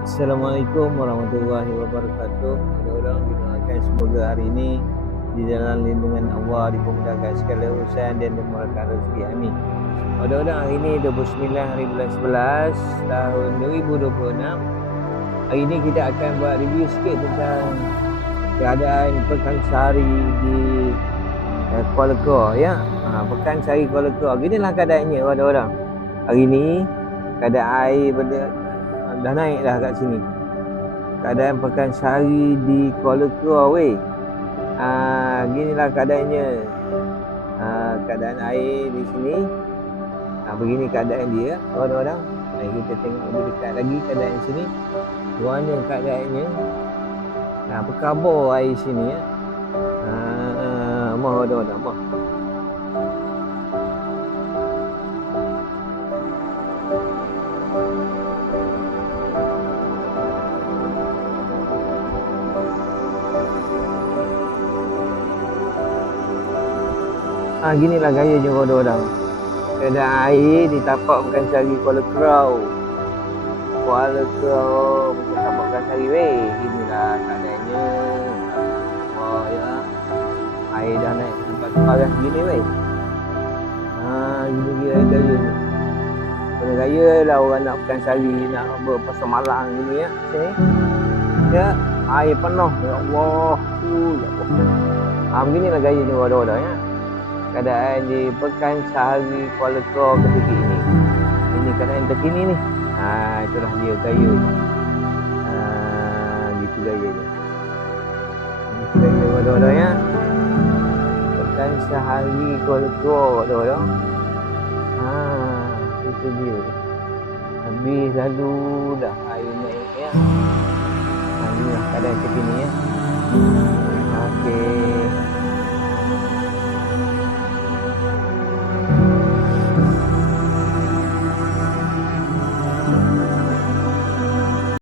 Assalamualaikum warahmatullahi wabarakatuh. Mudah-mudahan didoakan semoga hari ini di dalam lindungan Allah dimudahkan segala urusan dan dimurahkan rezeki. Amin. Mudah-mudahan hari ini 29 hari bulan 11 tahun 2026. Hari ini kita akan buat review sikit tentang keadaan Pekan Sehari di Kuala Lumpur ya. Pekan Sehari Kuala Lumpur. Ginilah keadaannya orang-orang. Hari ini keadaan air dah naik dah kat sini. Keadaan Pekan Sehari di Kuala Lumpur weh. Ginilah keadaannya. Keadaan air di sini. Begini keadaan dia orang-orang. Mari kita tengok lebih dekat lagi keadaan sini. Mana keadaannya. Apa khabar air sini ya. Mah orang-orang mah. Ginilah gaya je orang-orang. Keadaan air di tapak Pekan Sehari Kuala Lumpur. Kuala Lumpur macam tapak Pekan Sehari weh. Inilah keadaannya. Ya. Air dah naik sampai keparas gini weh. Gini dia gaya ni. Pada gaya lah orang nak Pekan Sehari, nak berpasal malang gini ya. Sini. Ya, air penuh. Ya Allah. Ya Allah. Beginilah gaya ni orang-orang ya. Keadaan di Pekan Sehari Kuala Lumpur ketika ini. Ini keadaan terkini ni. Itulah dia gaya ni. Gitu gaya dia. Gitu gaya orang-orang ya. Pekan Sehari Kuala Lumpur orang-orang. Itu dia. Habis lalu dah air naik ya. Inilah keadaan terkini ya. Okey.